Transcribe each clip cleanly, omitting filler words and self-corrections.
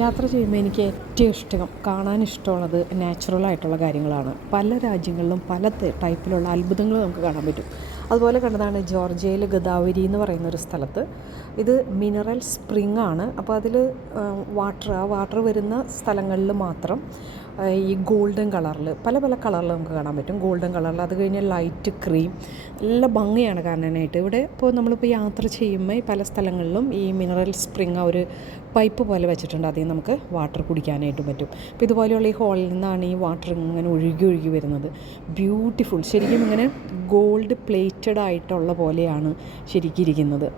യാത്ര ചെയ്യുമ്പോൾ എനിക്ക് ഏറ്റവും ഇഷ്ടം കാണാൻ ഇഷ്ടമുള്ളത് നാച്ചുറലായിട്ടുള്ള കാര്യങ്ങളാണ്. പല രാജ്യങ്ങളിലും പല ടൈപ്പിലുള്ള അത്ഭുതങ്ങൾ നമുക്ക് കാണാൻ പറ്റും. അതുപോലെ കണ്ടതാണ് ജോർജിയയിൽ ഗദാവരി എന്ന് പറയുന്നൊരു സ്ഥലത്ത്. ഇത് മിനറൽ സ്പ്രിങ് ആണ്. അപ്പോൾ അതിൽ വാട്ടർ വരുന്ന സ്ഥലങ്ങളിൽ മാത്രം ഈ ഗോൾഡൻ കളറിൽ പല പല കളറിൽ നമുക്ക് കാണാൻ പറ്റും. ഗോൾഡൻ കളറിൽ, അത് കഴിഞ്ഞ് ലൈറ്റ് ക്രീം, നല്ല ഭംഗിയാണ് കാണാനായിട്ട്. ഇവിടെ ഇപ്പോൾ നമ്മളിപ്പോൾ യാത്ര ചെയ്യുമ്പോൾ പല സ്ഥലങ്ങളിലും ഈ മിനറൽ സ്പ്രിങ് ഒരു പൈപ്പ് പോലെ വെച്ചിട്ടുണ്ട്. അതിൽ നമുക്ക് വാട്ടർ കുടിക്കാനായിട്ട് പറ്റും. അപ്പോൾ ഇതുപോലെയുള്ള ഈ ഹോളിൽ നിന്നാണ് ഈ വാട്ടർ ഇങ്ങനെ ഒഴുകി വരുന്നത്. ബ്യൂട്ടിഫുൾ, ശരിക്കും ഇങ്ങനെ ഗോൾഡ് പ്ലേറ്റഡ് ആയിട്ടുള്ള പോലെയാണ് ശരിക്കും ഇരിക്കുന്നത്.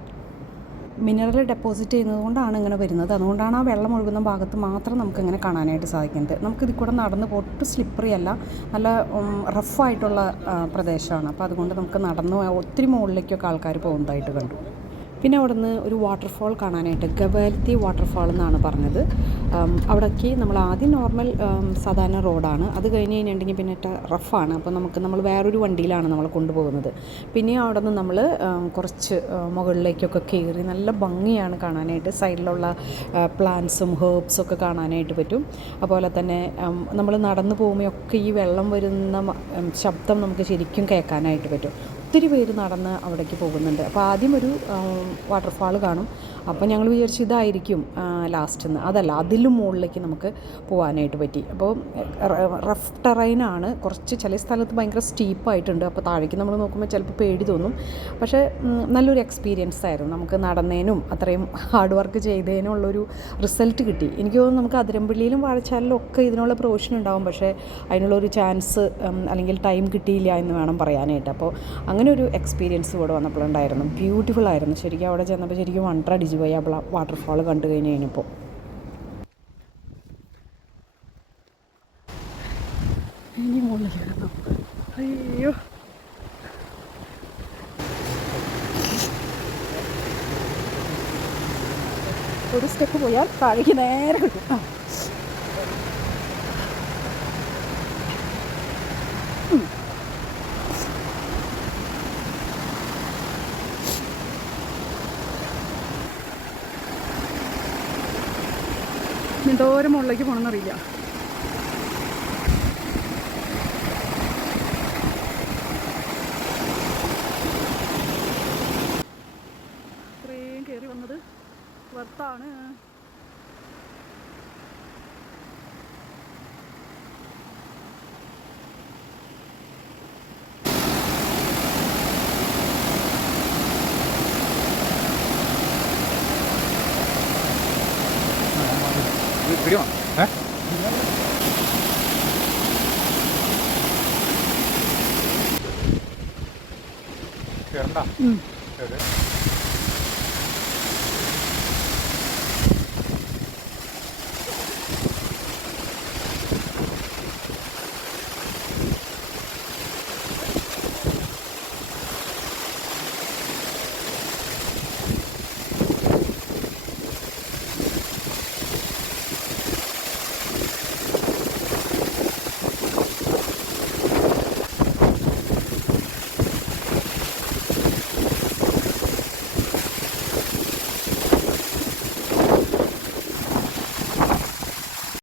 മിനറൽ ഡെപ്പോസിറ്റ് ചെയ്യുന്നത് കൊണ്ടാണ് ഇങ്ങനെ വരുന്നത്. അതുകൊണ്ടാണ് ആ വെള്ളം ഒഴുകുന്ന ഭാഗത്ത് മാത്രം നമുക്കിങ്ങനെ കാണാനായിട്ട് സാധിക്കുന്നത്. നമുക്കിത് കൂടെ നടന്ന് ഒട്ടും സ്ലിപ്പറി അല്ല, നല്ല റഫായിട്ടുള്ള പ്രദേശമാണ്. അപ്പോൾ അതുകൊണ്ട് നമുക്ക് നടന്ന് ഒത്തിരി മുകളിലേക്കൊക്കെ ആൾക്കാർ പോകുന്നതായിട്ട് കണ്ടു. പിന്നെ അവിടെ നിന്ന് ഒരു വാട്ടർഫാൾ കാണാനായിട്ട്, ഗവാൽത്തി വാട്ടർഫാൾ എന്നാണ് പറഞ്ഞത്. അവിടേക്ക് നമ്മൾ ആദ്യം നോർമൽ സാധാരണ റോഡാണ്. അത് കഴിഞ്ഞ് കഴിഞ്ഞിട്ടുണ്ടെങ്കിൽ പിന്നെ റഫാണ്. അപ്പോൾ നമ്മൾ വേറൊരു വണ്ടിയിലാണ് നമ്മൾ കൊണ്ടുപോകുന്നത്. പിന്നെ അവിടെ നിന്ന് നമ്മൾ കുറച്ച് മുകളിലേക്കൊക്കെ കയറി നല്ല ഭംഗിയാണ് കാണാനായിട്ട്. സൈഡിലുള്ള പ്ലാന്റ്സും ഹേർബ്സൊക്കെ കാണാനായിട്ട് പറ്റും. അതുപോലെ തന്നെ നമ്മൾ നടന്നു പോകുമ്പോഴൊക്കെ ഈ വെള്ളം വരുന്ന ശബ്ദം നമുക്ക് ശരിക്കും കേൾക്കാനായിട്ട് പറ്റും. ഒത്തിരി പേര് നടന്ന് അവിടേക്ക് പോകുന്നുണ്ട്. അപ്പോൾ ആദ്യം ഒരു വാട്ടർഫാൾ കാണും. അപ്പോൾ ഞങ്ങൾ വിചാരിച്ചു ഇതായിരിക്കും ലാസ്റ്റെന്ന്. അതല്ല, അതിലും മുകളിലേക്ക് നമുക്ക് പോകാനായിട്ട് പറ്റി. അപ്പോൾ റഫ് ടെറൈനാണ്. കുറച്ച് ചില സ്ഥലത്ത് ഭയങ്കര സ്റ്റീപ്പായിട്ടുണ്ട്. അപ്പോൾ താഴേക്ക് നമ്മൾ നോക്കുമ്പോൾ ചിലപ്പോൾ പേടി തോന്നും. പക്ഷേ നല്ലൊരു എക്സ്പീരിയൻസ് ആയിരുന്നു. നമുക്ക് നടന്നതിനും അത്രയും ഹാർഡ് വർക്ക് ചെയ്തതിനും ഉള്ളൊരു റിസൾട്ട് കിട്ടി. എനിക്ക് തോന്നുന്നു നമുക്ക് അതിരമ്പള്ളിയിലും വാഴച്ചാലിലും ഒക്കെ ഇതിനുള്ള പ്രൊവിഷൻ ഉണ്ടാവും. പക്ഷേ അതിനുള്ളൊരു ചാൻസ് അല്ലെങ്കിൽ ടൈം കിട്ടിയില്ല എന്ന് വേണം പറയാനായിട്ട്. അപ്പോൾ അങ്ങനെ ഒരു എക്സ്പീരിയൻസ് ഇവിടെ വന്നപ്പോഴുണ്ടായിരുന്നു. ബ്യൂട്ടിഫുൾ ആയിരുന്നു ശരിക്കും. അവിടെ ചെന്നപ്പോൾ ശരിക്കും വണ്ടർ അടിച്ചു പോയി ആ വാട്ടർഫാൾ കണ്ടു കഴിഞ്ഞപ്പോൾ. ഇനി മുകളിൽ കയറണം. അയ്യോ, ഒരു സ്റ്റെപ്പ് പോയാൽ താഴേക്ക് നേരെ കിട്ടും. എന്തോരം മുകളിലേക്ക് പോകണമെന്നറിയില്ല. ഇത്രയും കയറി വന്നത് വർത്താണ്. വീഡിയോ കേറണ്ട.